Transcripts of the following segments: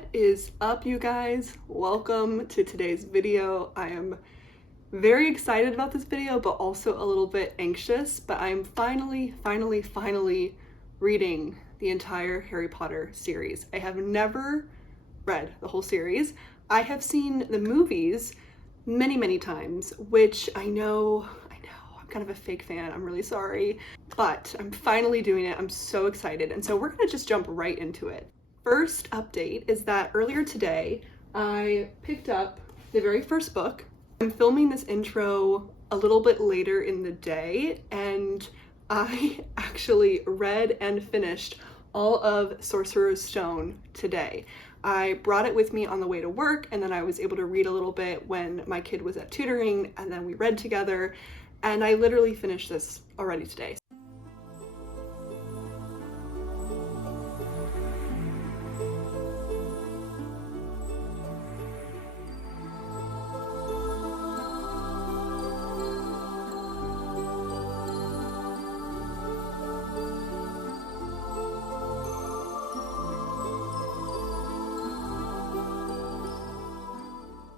What is up, you guys? Welcome to today's video. I am very excited about this video, but also a little bit anxious, but I'm finally reading the entire Harry Potter series. I have never read the whole series. I have seen the movies many times, which I know, I'm kind of a fake fan, I'm really sorry, but I'm finally doing it. I'm so excited, and so we're gonna just jump right into it. First update is that earlier today, I picked up the very first book. I'm filming this intro a little bit later in the day, and I actually read and finished all of Sorcerer's Stone today. I brought it with me on the way to work, and then I was able to read a little bit when my kid was at tutoring, and then we read together, and I literally finished this already today.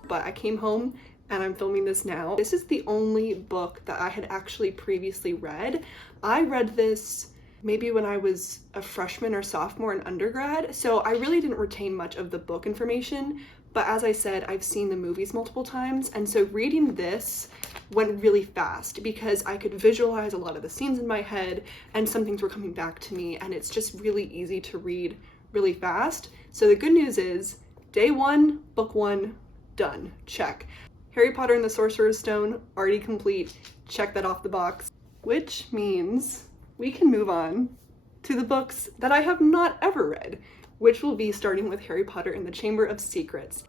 But I came home and I'm filming this now. This is the only book that I had actually previously read. I read this maybe when I was a freshman or sophomore in undergrad, so I really didn't retain much of the book information, but as I said, I've seen the movies multiple times, and so reading this went really fast because I could visualize a lot of the scenes in my head and some things were coming back to me, and it's just really easy to read really fast. So the good news is, day one, book one, done, check. Harry Potter and the Sorcerer's Stone, already complete, check that off the box, which means we can move on to the books that I have not ever read, which will be starting with Harry Potter and the Chamber of Secrets.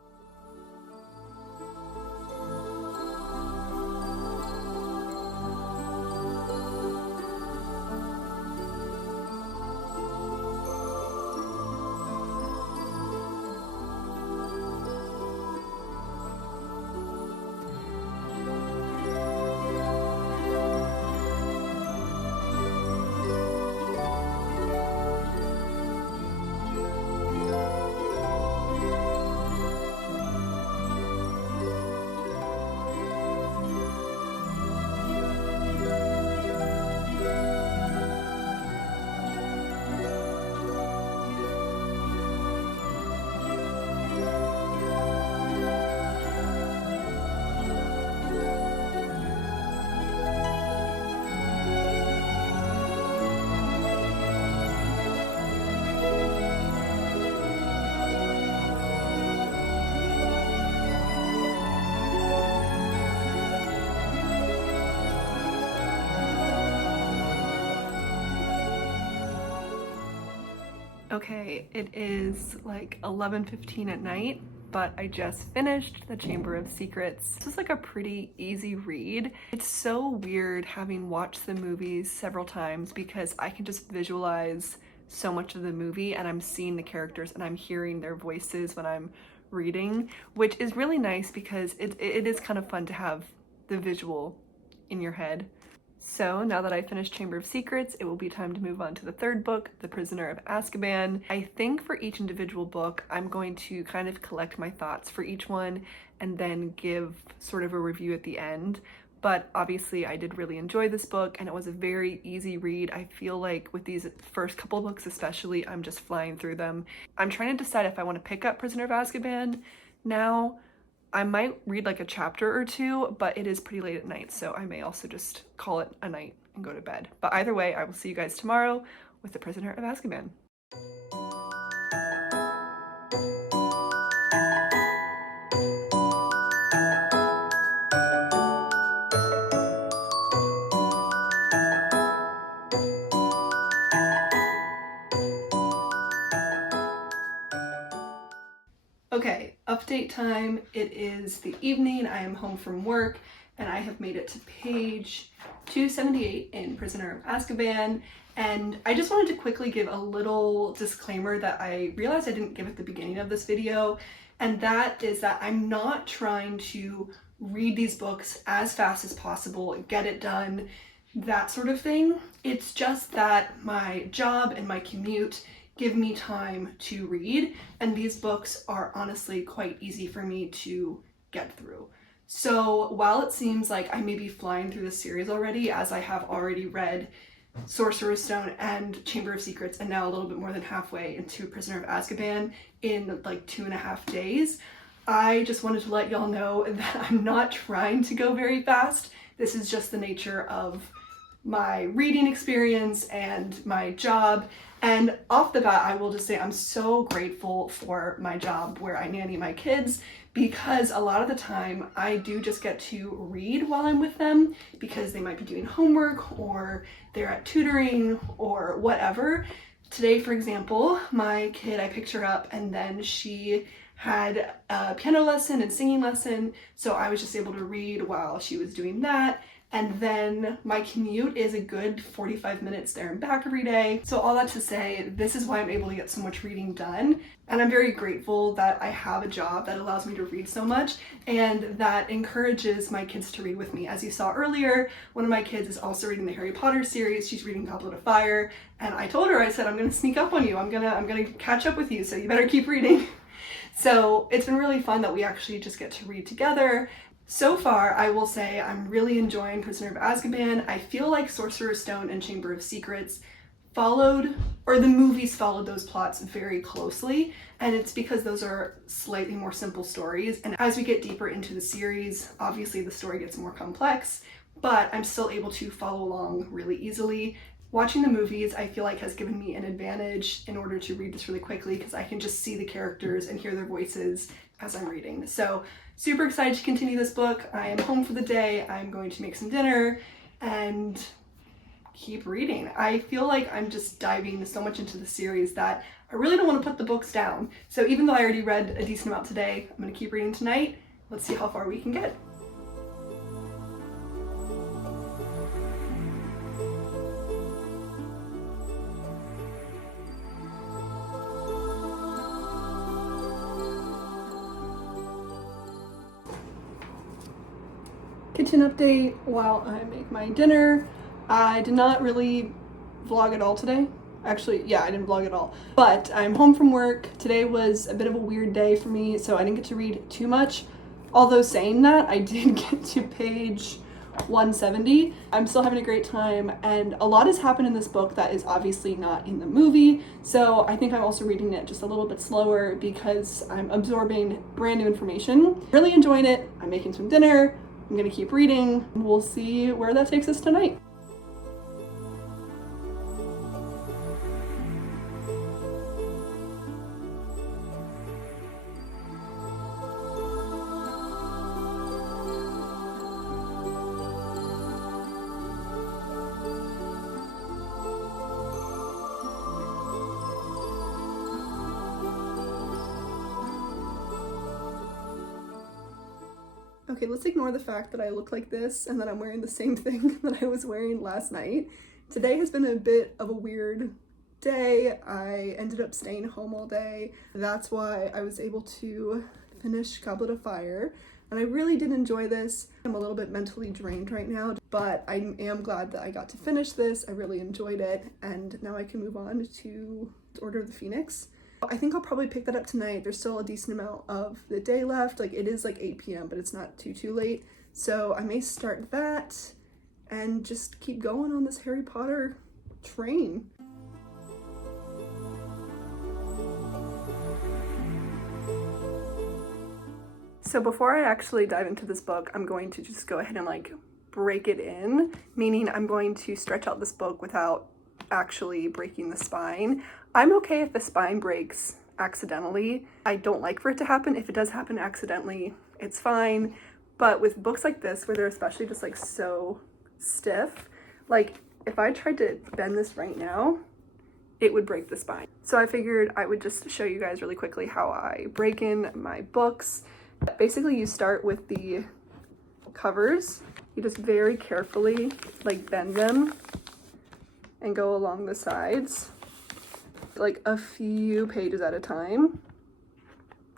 Okay, it is like 11:15 at night, but I just finished The Chamber of Secrets. This is like a pretty easy read. It's so weird having watched the movies several times because I can just visualize so much of the movie and I'm seeing the characters and I'm hearing their voices when I'm reading, which is really nice because it is kind of fun to have the visual in your head. So now that I finished Chamber of Secrets, it will be time to move on to the third book, The Prisoner of Azkaban. I think for each individual book, I'm going to kind of collect my thoughts for each one and then give sort of a review at the end. But obviously I did really enjoy this book and it was a very easy read. I feel like with these first couple books especially, I'm just flying through them. I'm trying to decide if I want to pick up Prisoner of Azkaban now. I might read like a chapter or two, but it is pretty late at night, so I may also just call it a night and go to bed. But either way, I will see you guys tomorrow with The Prisoner of Azkaban. Okay, update time. It is the evening. I am home from work and I have made it to page 278 in Prisoner of Azkaban. And I just wanted to quickly give a little disclaimer that I realized I didn't give at the beginning of this video, and that is that I'm not trying to read these books as fast as possible, get it done, that sort of thing. It's just that my job and my commute give me time to read, and these books are honestly quite easy for me to get through. So while it seems like I may be flying through the series already, as I have already read Sorcerer's Stone and Chamber of Secrets, and now a little bit more than halfway into Prisoner of Azkaban in like 2.5 days, I just wanted to let y'all know that I'm not trying to go very fast. This is just the nature of my reading experience and my job. And off the bat, I will just say I'm so grateful for my job where I nanny my kids, because a lot of the time I do just get to read while I'm with them because they might be doing homework or they're at tutoring or whatever. Today, for example, my kid, I picked her up and then she had a piano lesson and singing lesson, so I was just able to read while she was doing that. And then my commute is a good 45 minutes there and back every day. So all that to say, this is why I'm able to get so much reading done. And I'm very grateful that I have a job that allows me to read so much and that encourages my kids to read with me. As you saw earlier, one of my kids is also reading the Harry Potter series. She's reading Goblet of Fire. And I told her, I said, I'm gonna sneak up on you. I'm gonna catch up with you, so you better keep reading. So it's been really fun that we actually just get to read together. So far, I will say I'm really enjoying Prisoner of Azkaban. I feel like Sorcerer's Stone and Chamber of Secrets followed, or the movies followed those plots very closely, and it's because those are slightly more simple stories. And as we get deeper into the series, obviously the story gets more complex, but I'm still able to follow along really easily. Watching the movies, I feel like, has given me an advantage in order to read this really quickly because I can just see the characters and hear their voices as I'm reading. So super excited to continue this book. I am home for the day. I'm going to make some dinner and keep reading. I feel like I'm just diving so much into the series that I really don't want to put the books down. So even though I already read a decent amount today, I'm going to keep reading tonight. Let's see how far we can get. Kitchen update while I make my dinner. I did not really vlog at all today. Actually, yeah, I didn't vlog at all. But I'm home from work. Today was a bit of a weird day for me, so I didn't get to read too much. Although saying that, I did get to page 170. I'm still having a great time, and a lot has happened in this book that is obviously not in the movie, so I think I'm also reading it just a little bit slower because I'm absorbing brand new information. Really enjoying it. I'm making some dinner. I'm gonna keep reading. We'll see where that takes us tonight. Okay, let's ignore the fact that I look like this and that I'm wearing the same thing that I was wearing last night. Today has been a bit of a weird day. I ended up staying home all day. That's why I was able to finish Goblet of Fire, and I really did enjoy this. I'm a little bit mentally drained right now, but I am glad that I got to finish this. I really enjoyed it, and now I can move on to Order of the Phoenix. I think I'll probably pick that up tonight. There's still a decent amount of the day left. Like, it is like 8 p.m., but it's not too late. So I may start that and just keep going on this Harry Potter train. So before I actually dive into this book, I'm going to just go ahead and like break it in, meaning I'm going to stretch out this book without actually breaking the spine. I'm okay if the spine breaks accidentally. I don't like for it to happen. If it does happen accidentally, it's fine. But with books like this, where they're especially just like so stiff, like if I tried to bend this right now, it would break the spine. So I figured I would just show you guys really quickly how I break in my books. Basically, you start with the covers. You just very carefully like bend them and go along the sides, like a few pages at a time,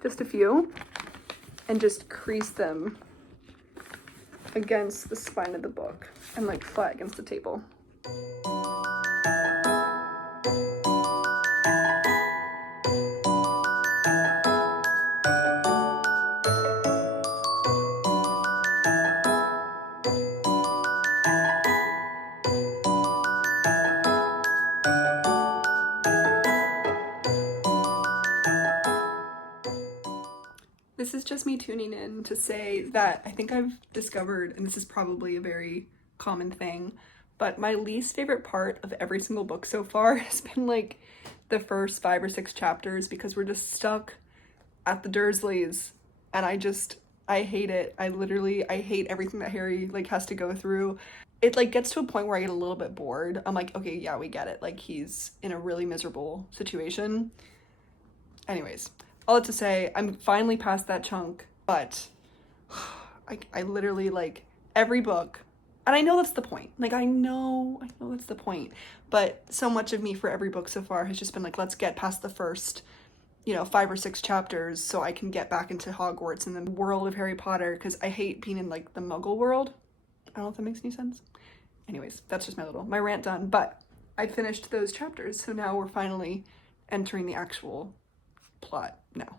just a few, and just crease them against the spine of the book and like flat against the table. is just me tuning in to say that I think I've discovered, and this is probably a very common thing, but my least favorite part of every single book so far has been like the first 5 or 6 chapters, because we're just stuck at the Dursleys, and I hate it. I hate everything that Harry like has to go through. It like gets to a point where I get a little bit bored. I'm like, okay, yeah, we get it. Like, he's in a really miserable situation. Anyways, all that to say, I'm finally past that chunk, but I literally, like, every book, and I know that's the point. Like, I know that's the point, but so much of me for every book so far has just been like, let's get past the first, 5 or 6 chapters so I can get back into Hogwarts and the world of Harry Potter, because I hate being in, like, the Muggle world. I don't know if that makes any sense. Anyways, that's just my rant done, but I finished those chapters, so now we're finally entering the actual plot now.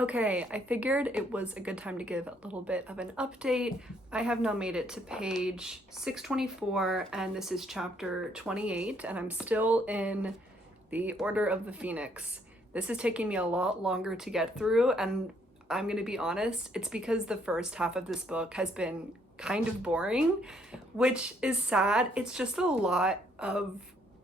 Okay, I figured it was a good time to give a little bit of an update. I have now made it to page 624, and this is chapter 28, and I'm still in the Order of the Phoenix. This is taking me a lot longer to get through, and I'm gonna be honest, it's because the first half of this book has been kind of boring, which is sad. It's just a lot of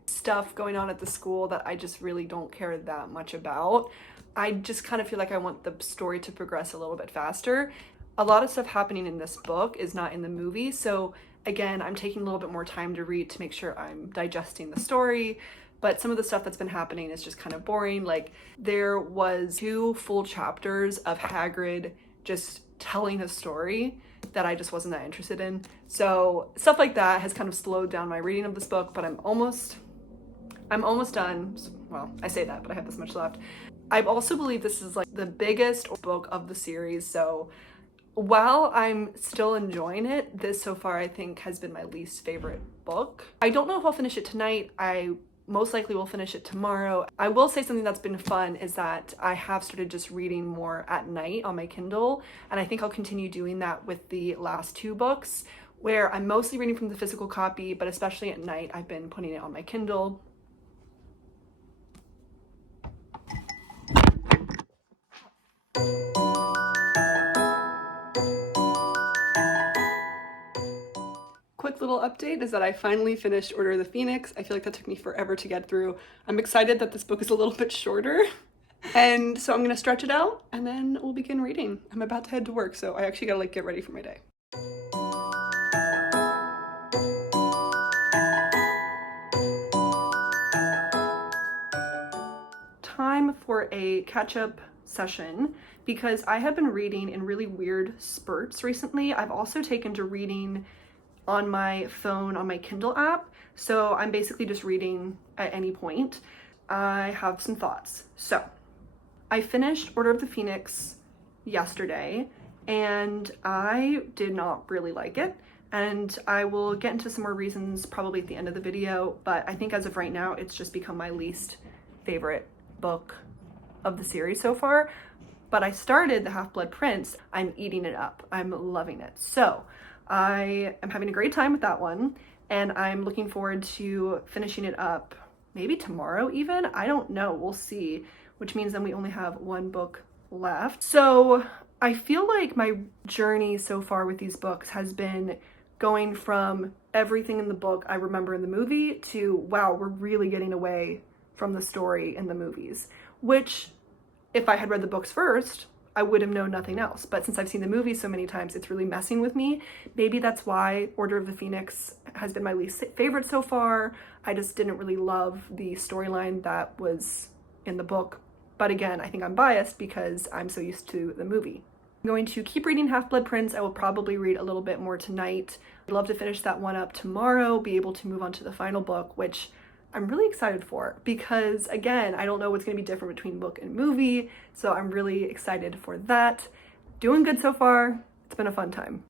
stuff going on at the school that I just really don't care that much about. I just kind of feel like I want the story to progress a little bit faster. A lot of stuff happening in this book is not in the movie, so again, I'm taking a little bit more time to read to make sure I'm digesting the story, but some of the stuff that's been happening is just kind of boring. Like, there was 2 full chapters of Hagrid just telling a story that I just wasn't that interested in. So stuff like that has kind of slowed down my reading of this book, but I'm almost done. Well, I say that, but I have this much left. I also believe this is like the biggest book of the series, so while I'm still enjoying it, this so far I think has been my least favorite book. I don't know if I'll finish it tonight. I most likely will finish it tomorrow. I will say something that's been fun is that I have started just reading more at night on my Kindle, and I think I'll continue doing that with the last 2 books, where I'm mostly reading from the physical copy, but especially at night I've been putting it on my Kindle. Quick little update is that I finally finished Order of the Phoenix. I feel like that took me forever to get through. I'm excited that this book is a little bit shorter, and so I'm gonna stretch it out and then we'll begin reading. I'm about to head to work, so I actually gotta like get ready for my day. Time for a catch-up session, because I have been reading in really weird spurts recently. I've also taken to reading on my phone, on my Kindle app, so I'm basically just reading at any point. I have some thoughts. So, I finished Order of the Phoenix yesterday, and I did not really like it, and I will get into some more reasons probably at the end of the video, but I think as of right now, it's just become my least favorite book of the series so far. But I started The Half-Blood Prince. I'm eating it up. I'm loving it. So I am having a great time with that one, and I'm looking forward to finishing it up maybe tomorrow even. I don't know, we'll see, which means then we only have 1 book left. So I feel like my journey so far with these books has been going from everything in the book I remember in the movie to, wow, we're really getting away from the story in the movies, which if I had read the books first, I would have known nothing else. But since I've seen the movie so many times, it's really messing with me. Maybe that's why Order of the Phoenix has been my least favorite so far. I just didn't really love the storyline that was in the book. But again, I think I'm biased because I'm so used to the movie. I'm going to keep reading Half-Blood Prince. I will probably read a little bit more tonight. I'd love to finish that one up tomorrow, be able to move on to the final book, which I'm really excited for because, again, I don't know what's going to be different between book and movie, so I'm really excited for that. Doing good so far. It's been a fun time.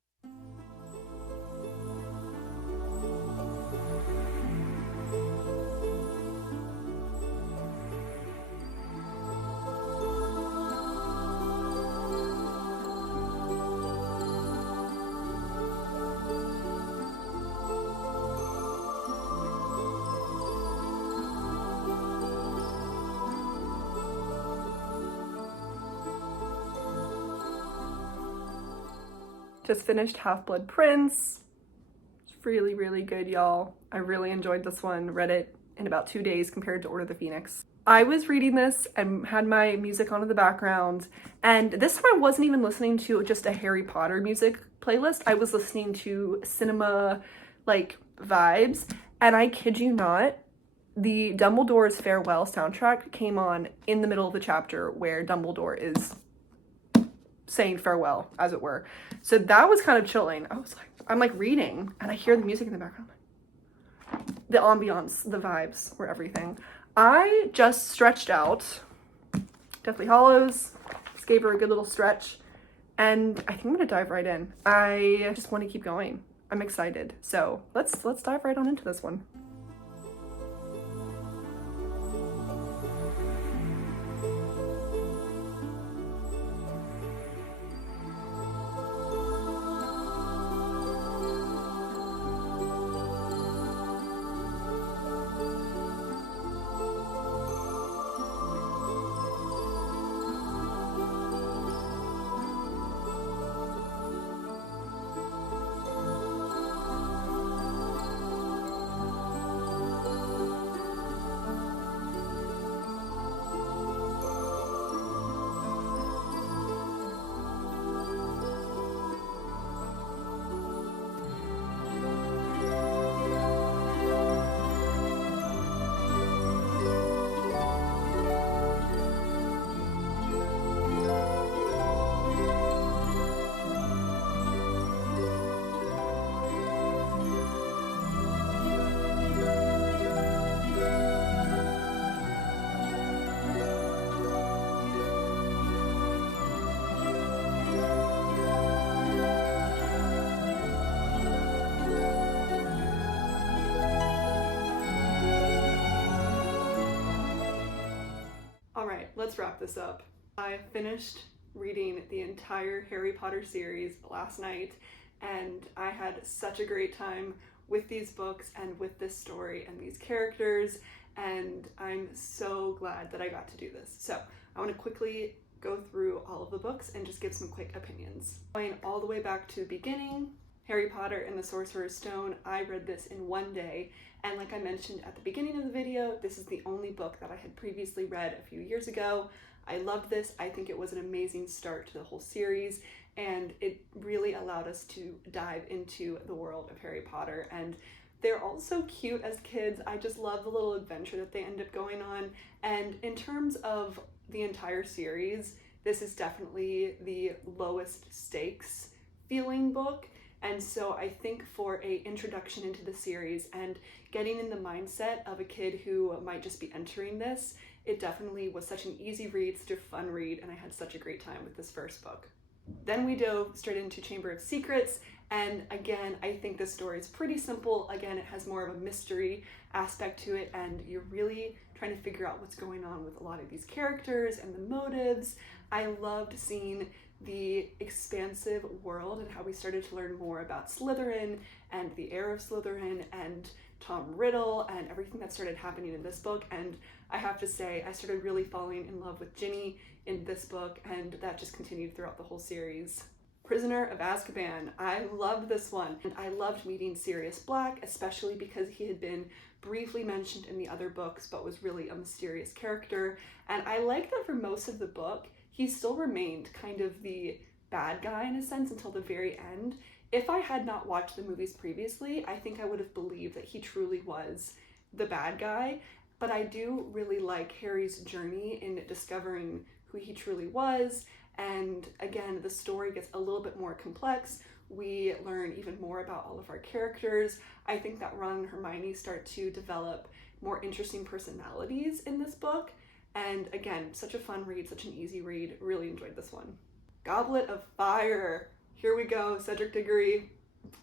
Just finished Half-Blood Prince. It's really, really good, y'all. I really enjoyed this one. Read it in about 2 days compared to Order of the Phoenix. I was reading this and had my music on in the background, and this time I wasn't even listening to just a Harry Potter music playlist. I was listening to cinema, like, vibes, and I kid you not, the Dumbledore's Farewell soundtrack came on in the middle of the chapter where Dumbledore is saying farewell, as it were. So that was kind of chilling. I'm like reading and I hear the music in the background. The ambiance, the vibes were everything. I just stretched out Deathly Hallows, just gave her a good little stretch, and I think I'm gonna dive right in. I just want to keep going. I'm excited. So let's dive right on into this one. Let's wrap this up. I finished reading the entire Harry Potter series last night, and I had such a great time with these books and with this story and these characters, and I'm so glad that I got to do this. So I want to quickly go through all of the books and just give some quick opinions. Going all the way back to the beginning, Harry Potter and the Sorcerer's Stone, I read this in one day, and like I mentioned at the beginning of the video, this is the only book that I had previously read a few years ago. I loved this. I think it was an amazing start to the whole series, and it really allowed us to dive into the world of Harry Potter, and they're all so cute as kids. I just love the little adventure that they end up going on, and in terms of the entire series, this is definitely the lowest stakes feeling book. And so I think for a introduction into the series and getting in the mindset of a kid who might just be entering this, it definitely was such an easy read, such a fun read, and I had such a great time with this first book. Then we dove straight into Chamber of Secrets, and again, I think this story is pretty simple. Again, it has more of a mystery aspect to it, and you're really trying to figure out what's going on with a lot of these characters and the motives. I loved seeing the expansive world and how we started to learn more about Slytherin and the heir of Slytherin and Tom Riddle and everything that started happening in this book. And I have to say, I started really falling in love with Ginny in this book, and that just continued throughout the whole series. Prisoner of Azkaban. I loved this one, and I loved meeting Sirius Black, especially because he had been briefly mentioned in the other books but was really a mysterious character. And I like that for most of the book he still remained kind of the bad guy in a sense until the very end. If I had not watched the movies previously, I think I would have believed that he truly was the bad guy. but I do really like Harry's journey in discovering who he truly was. And again, the story gets a little bit more complex. We learn even more about all of our characters. I think that Ron and Hermione start to develop more interesting personalities in this book. And again, such a fun read, such an easy read. Really enjoyed this one. Goblet of Fire. Here we go, Cedric Diggory,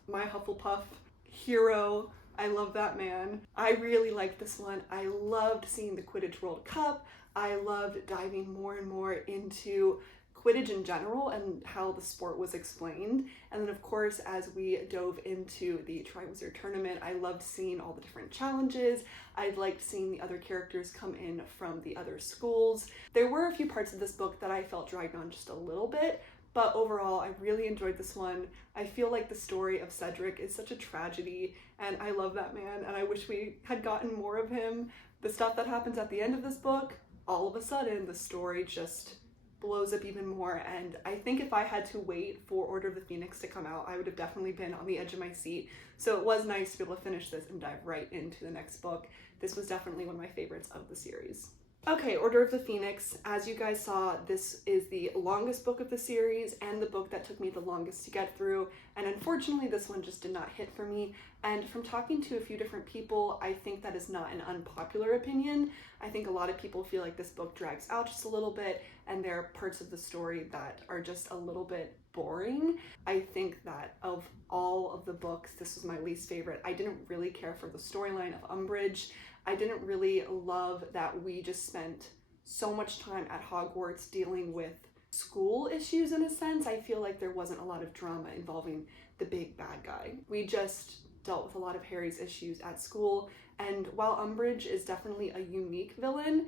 my Hufflepuff hero. I love that man. I really liked this one. I loved seeing the Quidditch World Cup. I loved diving more and more into Quidditch in general and how the sport was explained. And then of course, as we dove into the Triwizard Tournament, I loved seeing all the different challenges. I liked seeing the other characters come in from the other schools. There were a few parts of this book that I felt dragged on just a little bit, but overall, I really enjoyed this one. I feel like the story of Cedric is such a tragedy, and I love that man, and I wish we had gotten more of him. The stuff that happens at the end of this book, all of a sudden, the story just blows up even more, and I think if I had to wait for Order of the Phoenix to come out, I would have definitely been on the edge of my seat. So it was nice to be able to finish this and dive right into the next book. This was definitely one of my favorites of the series. Okay, Order of the Phoenix. As you guys saw, this is the longest book of the series and the book that took me the longest to get through, and unfortunately this one just did not hit for me. And from talking to a few different people, I think that is not an unpopular opinion. I think a lot of people feel like this book drags out just a little bit, and there are parts of the story that are just a little bit boring. I think that of all of the books, this was my least favorite. I didn't really care for the storyline of Umbridge. I didn't really love that we just spent so much time at Hogwarts dealing with school issues in a sense. I feel like there wasn't a lot of drama involving the big bad guy. We just dealt with a lot of Harry's issues at school, and while Umbridge is definitely a unique villain,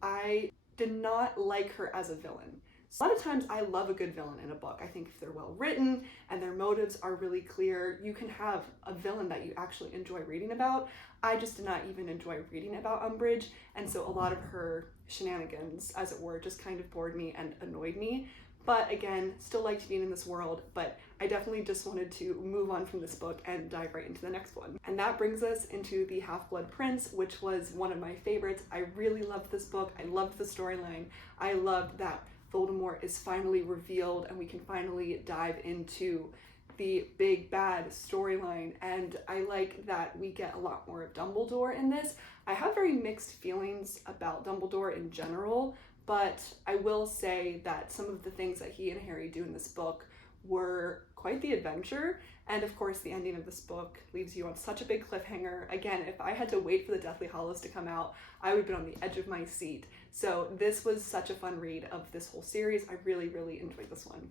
I did not like her as a villain. A lot of times I love a good villain in a book. I think if they're well written and their motives are really clear, you can have a villain that you actually enjoy reading about. I just did not even enjoy reading about Umbridge, and so a lot of her shenanigans, as it were, just kind of bored me and annoyed me. But again, still liked being in this world, but I definitely just wanted to move on from this book and dive right into the next one. And that brings us into The Half-Blood Prince, which was one of my favorites. I really loved this book. I loved the storyline. I loved that Voldemort is finally revealed and we can finally dive into the big bad storyline, and I like that we get a lot more of Dumbledore in this. I have very mixed feelings about Dumbledore in general, but I will say that some of the things that he and Harry do in this book were quite the adventure, and of course the ending of this book leaves you on such a big cliffhanger. Again, if I had to wait for the Deathly Hallows to come out, I would have been on the edge of my seat. So this was such a fun read of this whole series. I really, really enjoyed this one.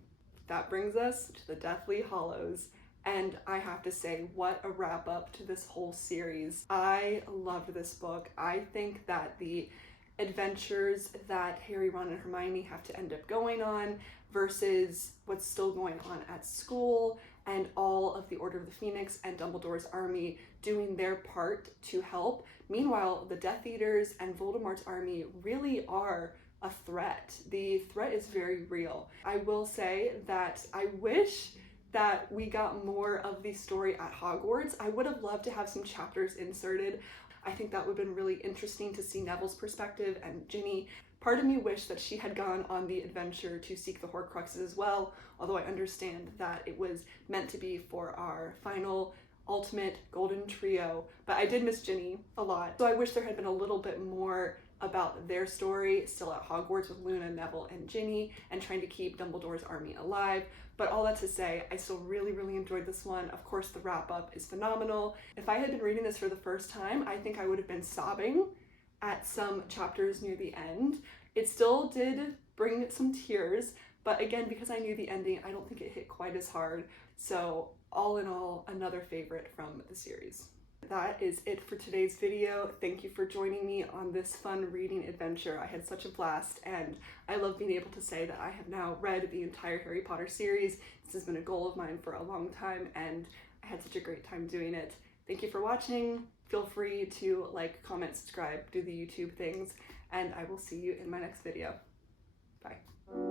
That brings us to the Deathly Hallows, and I have to say, what a wrap up to this whole series. I loved this book. I think that the adventures that Harry, Ron, and Hermione have to end up going on versus what's still going on at school, and all of the Order of the Phoenix and Dumbledore's army doing their part to help. Meanwhile, the Death Eaters and Voldemort's army really are a threat. The threat is very real. I will say that I wish that we got more of the story at Hogwarts. I would have loved to have some chapters inserted. I think that would have been really interesting to see Neville's perspective and Ginny. Part of me wished that she had gone on the adventure to seek the Horcruxes as well, although I understand that it was meant to be for our final ultimate golden trio, but I did miss Ginny a lot. So I wish there had been a little bit more about their story still at Hogwarts with Luna, Neville, and Ginny, and trying to keep Dumbledore's army alive. But all that to say, I still really, really enjoyed this one. Of course, the wrap-up is phenomenal. If I had been reading this for the first time, I think I would have been sobbing at some chapters near the end. It still did bring some tears, but again, because I knew the ending, I don't think it hit quite as hard. So all in all, another favorite from the series. That is it for today's video. Thank you for joining me on this fun reading adventure. I had such a blast, and I love being able to say that I have now read the entire Harry Potter series. This has been a goal of mine for a long time, and I had such a great time doing it. Thank you for watching. Feel free to like, comment, subscribe, do the YouTube things, and I will see you in my next video. Bye.